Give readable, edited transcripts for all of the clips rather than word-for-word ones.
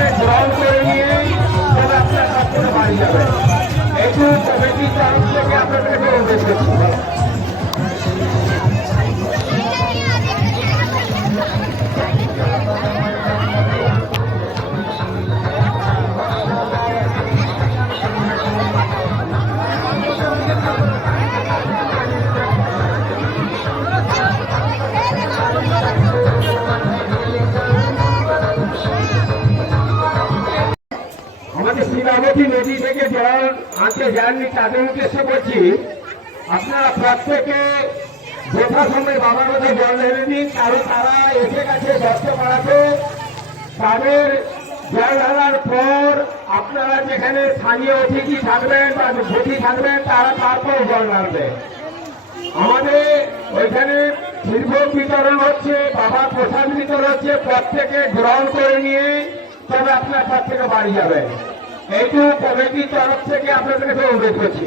থেকে গ্রহণ করে নিয়ে তবে আপনার সবথেকে বাড়ি যাবে। এইটু কমিটির তরফ থেকে আপনাদেরকে অনুরোধ করছি। আমাদের শ্রীরাবতী নদী থেকে জল আনতে যাননি তাদের উদ্দেশ্যে বলছি, আপনারা প্রত্যেকে যথাসময়ে বাবার মধ্যে জল ঢেলে নিন। কারণ তারা এসে গেছে দশটাপাড়াতে, তাদের জল ঢালার পর আপনারা যেখানে স্থানীয় অতিথি থাকবেন বা অতিথি থাকবেন তারা তারপর জল ঢালবে। আমাদের ওইখানে ক্ষীরভোগ বিতরণ হচ্ছে, বাবা প্রসাদ বিতরণ হচ্ছে, প্রত্যেকে গ্রহণ করে নিয়ে তবে আপনার তার থেকে বাড়ি যাবেন। এইটু কমিটির তরফ থেকে আপনাদেরকে অনুরোধ করছি।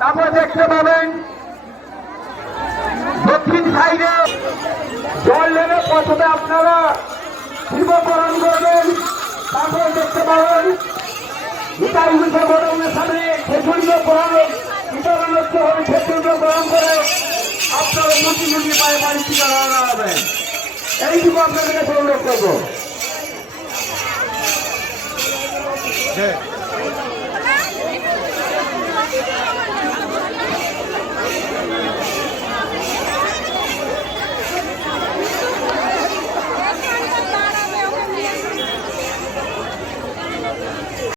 তারপর দেখতে পাবেন দক্ষিণ সাইডে জল নেমে প্রথমে আপনারা শিবকরণ করবেন। তারপর দেখতে পাবেন নিতাই বিষয় গোডাউনের সামনে খেজুরিও বিতরণ হচ্ছে, খেজুরিও গ্রহণ করে আপনারা লুটি লুটি পায়ে বাড়ি থেকে রওনা হবেন। এইটুকু আপনাদের কাছে অনুরোধ করবো।